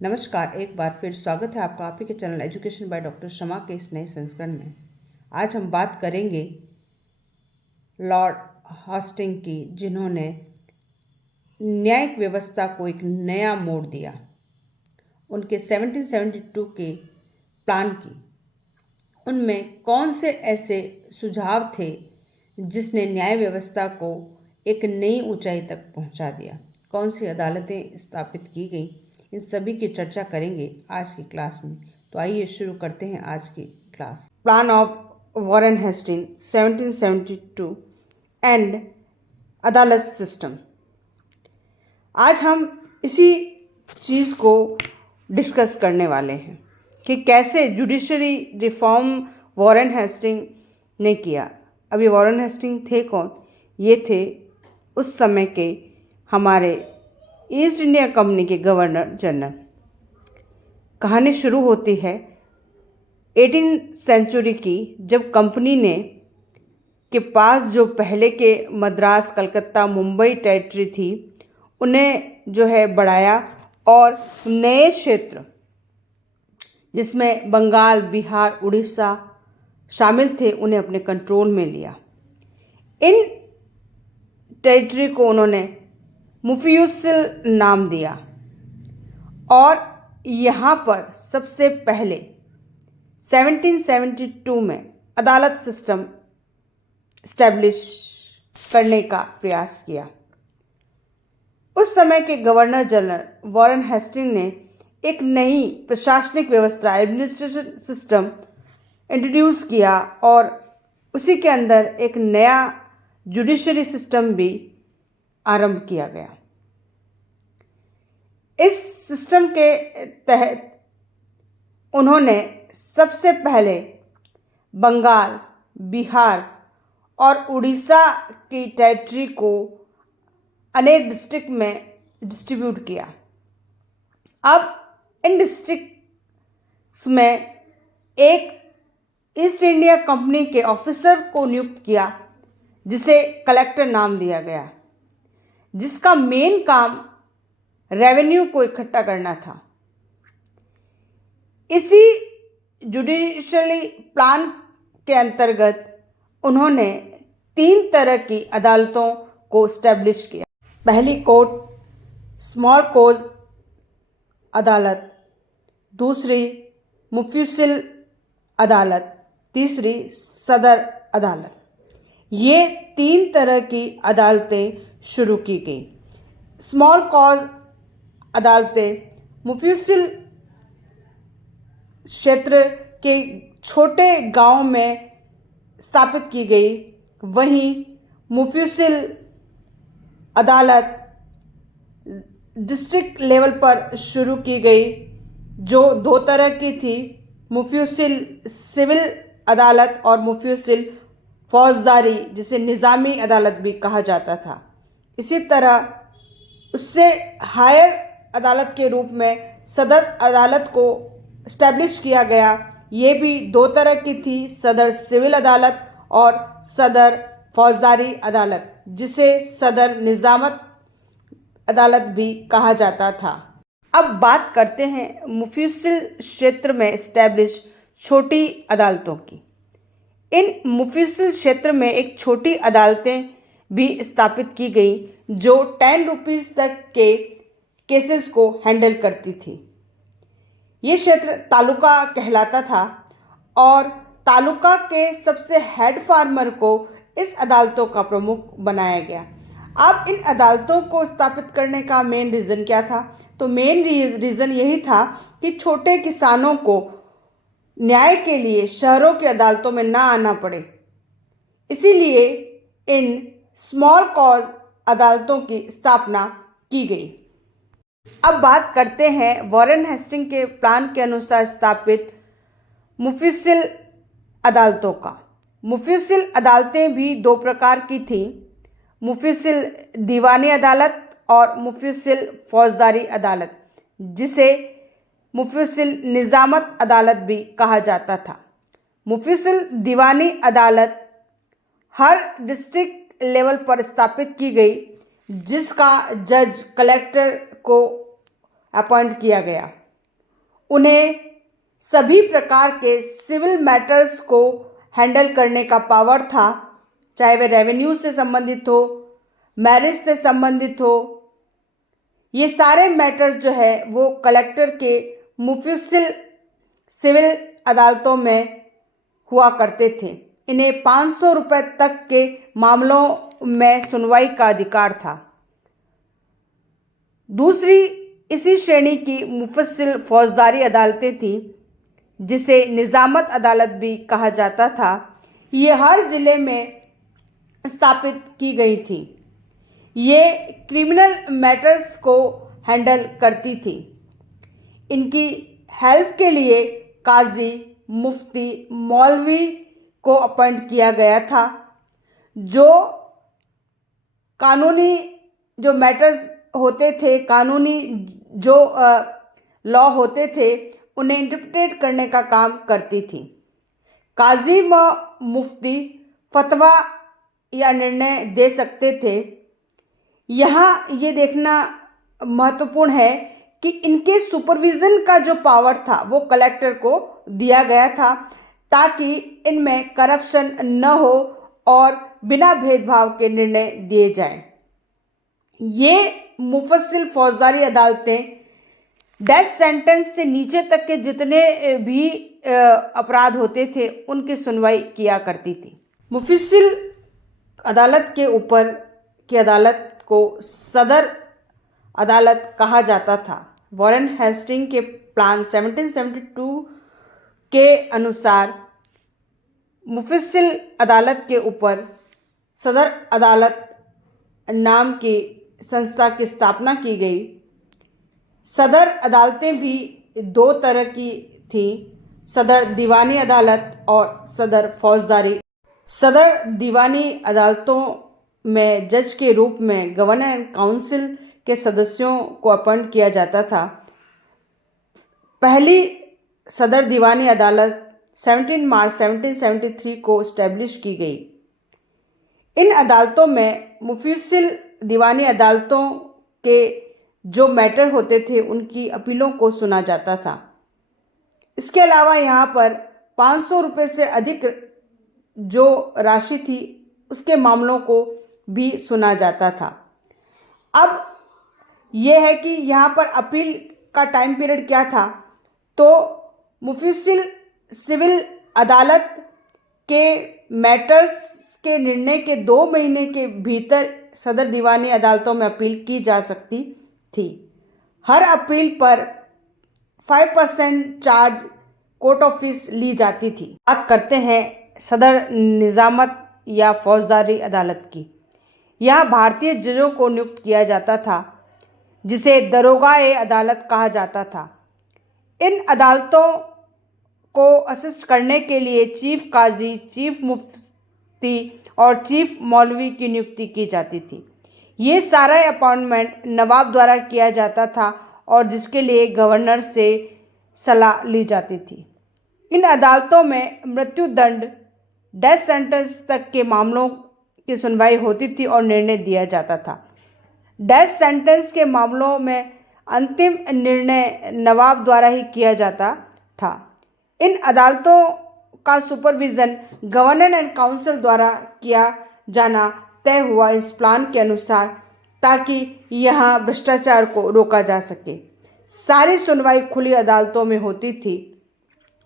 नमस्कार, एक बार फिर स्वागत है आपका आप ही के चैनल एजुकेशन बाय डॉक्टर शमा के इस नए संस्करण में। आज हम बात करेंगे लॉर्ड हॉस्टिंग की, जिन्होंने न्यायिक व्यवस्था को एक नया मोड़ दिया। उनके 1772 के प्लान की, उनमें कौन से ऐसे सुझाव थे जिसने न्याय व्यवस्था को एक नई ऊंचाई तक पहुंचा दिया, कौन सी अदालतें स्थापित की गई, इन सभी की चर्चा करेंगे आज की क्लास में। तो आइए शुरू करते हैं आज की class. Plan of Warren Hasting 1772 and अदालत सिस्टम। आज हम इसी चीज़ को डिस्कस करने वाले हैं कि कैसे जुडिशरी रिफॉर्म वॉरेन हेस्टिंग ने किया। अभी वॉरेन हेस्टिंग थे कौन? ये थे उस समय के हमारे ईस्ट इंडिया कंपनी के गवर्नर जनरल। कहानी शुरू होती है 18th सेंचुरी की, जब कंपनी ने के पास जो पहले के मद्रास, कलकत्ता, मुंबई टेरिटरी थी, उन्हें जो है बढ़ाया और नए क्षेत्र जिसमें बंगाल, बिहार, उड़ीसा शामिल थे, उन्हें अपने कंट्रोल में लिया। इन टेरिटरी को उन्होंने मुफ्यूसिल नाम दिया और यहाँ पर सबसे पहले 1772 में अदालत सिस्टम स्टैब्लिश करने का प्रयास किया। उस समय के गवर्नर जनरल वॉरेन हेस्टिंग ने एक नई प्रशासनिक व्यवस्था, एडमिनिस्ट्रेशन सिस्टम इंट्रोड्यूस किया और उसी के अंदर एक नया जुडिशरी सिस्टम भी आरंभ किया गया। इस सिस्टम के तहत उन्होंने सबसे पहले बंगाल, बिहार और उड़ीसा की टेरिटरी को अनेक डिस्ट्रिक्ट में डिस्ट्रीब्यूट किया। अब इन डिस्ट्रिक्ट्स में एक ईस्ट इंडिया कंपनी के ऑफिसर को नियुक्त किया, जिसे कलेक्टर नाम दिया गया, जिसका मेन काम रेवेन्यू को इकट्ठा करना था। इसी जुडिशरी प्लान के अंतर्गत उन्होंने 3 तरह की अदालतों को स्टैब्लिश किया। पहली कोर्ट स्मॉल कोज अदालत, दूसरी मुफ्यूसिल अदालत, तीसरी सदर अदालत। ये 3 तरह की अदालतें शुरू की गई। स्मॉल कॉज अदालतें मुफ्यूसिल क्षेत्र के छोटे गांव में स्थापित की गई, वहीं मुफ्यूसिल अदालत डिस्ट्रिक्ट लेवल पर शुरू की गई, जो 2 तरह की थी, मुफ्यूसिल सिविल अदालत और मुफ्यूसिल फौजदारी, जिसे निज़ामी अदालत भी कहा जाता था। इसी तरह उससे हायर अदालत के रूप में सदर अदालत को स्टैब्लिश किया गया। ये भी 2 तरह की थी, सदर सिविल अदालत और सदर फौजदारी अदालत, जिसे सदर निजामत अदालत भी कहा जाता था। अब बात करते हैं मुफ्यूसिल क्षेत्र में स्टैब्लिश छोटी अदालतों की। इन मुफ्यूसिल क्षेत्र में एक छोटी अदालतें भी स्थापित की गई, जो 10 रुपीस तक के केसेस को हैंडल करती थी। ये क्षेत्र तालुका कहलाता था और तालुका के सबसे हेड फार्मर को इस अदालतों का प्रमुख बनाया गया। अब इन अदालतों को स्थापित करने का मेन रीज़न क्या था? तो मेन रीज़न यही था कि छोटे किसानों को न्याय के लिए शहरों की अदालतों में ना आना पड़े। इसीलिए इन स्मॉल कॉज अदालतों की स्थापना की गई। अब बात करते हैं वॉरेन हेस्टिंग के प्लान के अनुसार स्थापित मुफ्यूसिल अदालतों का। मुफ्यूसिल अदालतें भी 2 प्रकार की थीं, मुफ्यूसिल दीवानी अदालत और मुफ्यूसिल फौजदारी अदालत, जिसे मुफ्यूसिल निजामत अदालत भी कहा जाता था। मुफ्यूसिल दीवानी अदालत हर डिस्ट्रिक्ट लेवल पर स्थापित की गई, जिसका जज कलेक्टर को अपॉइंट किया गया। उन्हें सभी प्रकार के सिविल मैटर्स को हैंडल करने का पावर था, चाहे वे रेवेन्यू से संबंधित हो, मैरिज से संबंधित हो। ये सारे मैटर्स जो है वो कलेक्टर के मुफस्सिल सिविल अदालतों में हुआ करते थे। इन्हें 500 रुपये तक के मामलों में सुनवाई का अधिकार था। दूसरी इसी श्रेणी की मुफस्सिल फौजदारी अदालतें थी, जिसे निजामत अदालत भी कहा जाता था। ये हर जिले में स्थापित की गई थी। ये क्रिमिनल मैटर्स को हैंडल करती थी। इनकी हेल्प के लिए काजी, मुफ्ती, मौलवी को अपॉइंट किया गया था, जो कानूनी जो मैटर्स होते थे, कानूनी जो लॉ होते थे, उन्हें इंटरप्रेट करने का काम करती थी। काजी व मुफ्ती फतवा या निर्णय दे सकते थे। यहाँ ये देखना महत्वपूर्ण है कि इनके सुपरविज़न का जो पावर था वो कलेक्टर को दिया गया था, ताकि इनमें करप्शन न हो और बिना भेदभाव के निर्णय दिए जाएं। ये मुफस्सिल फौजदारी अदालतें डेथ सेंटेंस से नीचे तक के जितने भी अपराध होते थे उनकी सुनवाई किया करती थी। मुफस्सिल अदालत के ऊपर की अदालत को सदर अदालत कहा जाता था। वॉरेन हेस्टिंग के प्लान 1772 के अनुसार मुफस्सिल अदालत के ऊपर सदर अदालत नाम की संस्था की स्थापना की गई। सदर अदालतें भी दो तरह की थी, सदर दीवानी अदालत और सदर फौजदारी। सदर दीवानी अदालतों में जज के रूप में गवर्नर एंड काउंसिल के सदस्यों को अपॉइंट किया जाता था। पहली सदर दीवानी अदालत 17 मार्च 1773 को स्टैब्लिश की गई। इन अदालतों में मुफस्सिल दीवानी अदालतों के जो मैटर होते थे उनकी अपीलों को सुना जाता था। इसके अलावा यहाँ पर 500 रुपये से अधिक जो राशि थी उसके मामलों को भी सुना जाता था। अब यह है कि यहाँ पर अपील का टाइम पीरियड क्या था, तो मुफस्सिल सिविल अदालत के मैटर्स के निर्णय के 2 महीने के भीतर सदर दीवानी अदालतों में अपील की जा सकती थी। हर अपील पर 5% चार्ज कोर्ट ऑफ फीस ली जाती थी। बात करते हैं सदर निजामत या फौजदारी अदालत की। यहाँ भारतीय जजों को नियुक्त किया जाता था, जिसे दरोगाए अदालत कहा जाता था। इन अदालतों को असिस्ट करने के लिए चीफ काजी, चीफ मुफ्ती और चीफ मौलवी की नियुक्ति की जाती थी। ये सारा अपॉइंटमेंट नवाब द्वारा किया जाता था और जिसके लिए गवर्नर से सलाह ली जाती थी। इन अदालतों में मृत्यु दंड, डेथ सेंटेंस तक के मामलों की सुनवाई होती थी और निर्णय दिया जाता था। डेथ सेंटेंस के मामलों में अंतिम निर्णय नवाब द्वारा ही किया जाता था। इन अदालतों का सुपरविज़न गवर्नर एंड काउंसिल द्वारा किया जाना तय हुआ इस प्लान के अनुसार, ताकि यहाँ भ्रष्टाचार को रोका जा सके। सारी सुनवाई खुली अदालतों में होती थी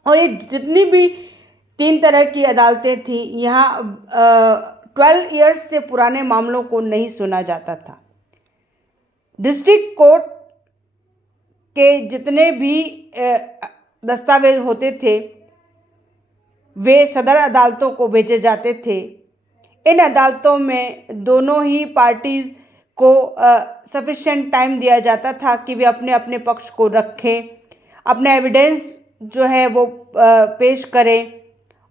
और ये जितनी भी 3 तरह की अदालतें थी, यहाँ 12 ईयर्स से पुराने मामलों को नहीं सुना जाता था। डिस्ट्रिक्ट कोर्ट के जितने भी दस्तावेज होते थे वे सदर अदालतों को भेजे जाते थे। इन अदालतों में दोनों ही पार्टीज़ को सफिशिएंट टाइम दिया जाता था कि वे अपने अपने पक्ष को रखें, अपने एविडेंस जो है वो पेश करें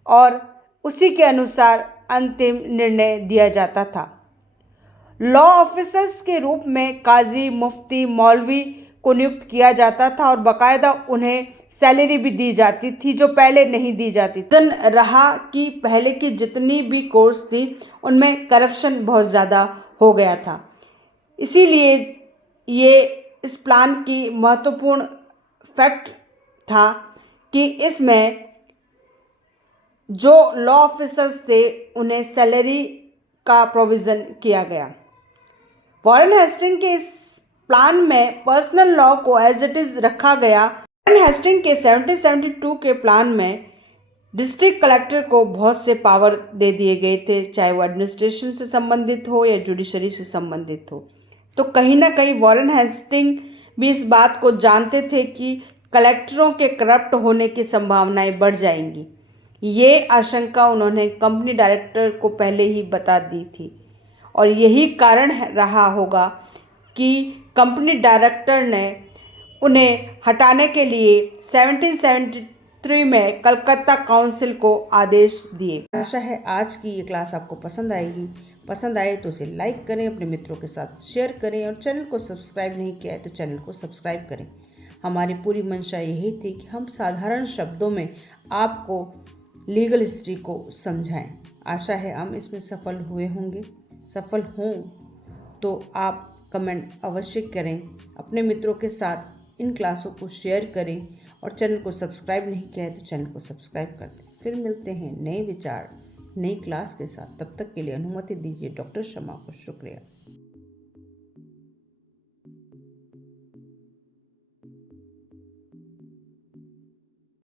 और उसी के अनुसार अंतिम निर्णय दिया जाता था। लॉ ऑफिसर्स के रूप में काजी, मुफ्ती, मौलवी को नियुक्त किया जाता था और बाकायदा उन्हें सैलरी भी दी जाती थी, जो पहले नहीं दी जाती थी। रहा कि पहले की जितनी भी कोर्स थी उनमें करप्शन बहुत ज़्यादा हो गया था, इसीलिए ये इस प्लान की महत्वपूर्ण फैक्ट था कि इसमें जो लॉ ऑफिसर्स थे उन्हें सैलरी का प्रोविज़न किया गया। वॉरेन हेस्टिंग के इस प्लान में पर्सनल लॉ को एज इट इज़ रखा गया। वॉरेन हेस्टिंग के 1772 के प्लान में डिस्ट्रिक्ट कलेक्टर को बहुत से पावर दे दिए गए थे, चाहे वो एडमिनिस्ट्रेशन से संबंधित हो या जुडिशरी से संबंधित हो। तो कहीं ना कहीं वॉरेन हेस्टिंग भी इस बात को जानते थे कि कलेक्टरों के करप्ट होने की संभावनाएं बढ़ जाएंगी। ये आशंका उन्होंने कंपनी डायरेक्टर को पहले ही बता दी थी और यही कारण रहा होगा कि कंपनी डायरेक्टर ने उन्हें हटाने के लिए 1773 में कलकत्ता काउंसिल को आदेश दिए। आशा है आज की ये क्लास आपको पसंद आएगी। पसंद आए तो उसे लाइक करें, अपने मित्रों के साथ शेयर करें और चैनल को सब्सक्राइब नहीं किया है तो चैनल को सब्सक्राइब करें। हमारी पूरी मंशा यही थी कि हम साधारण शब्दों में आपको लीगल हिस्ट्री को समझाएं। आशा है हम इसमें सफल हुए होंगे। सफल हों तो आप कमेंट अवश्य करें, अपने मित्रों के साथ इन क्लासों को शेयर करें और चैनल को सब्सक्राइब नहीं किया है तो चैनल को सब्सक्राइब कर दें। फिर मिलते हैं नए विचार नई क्लास के साथ। तब तक के लिए अनुमति दीजिए डॉक्टर शर्मा को। शुक्रिया।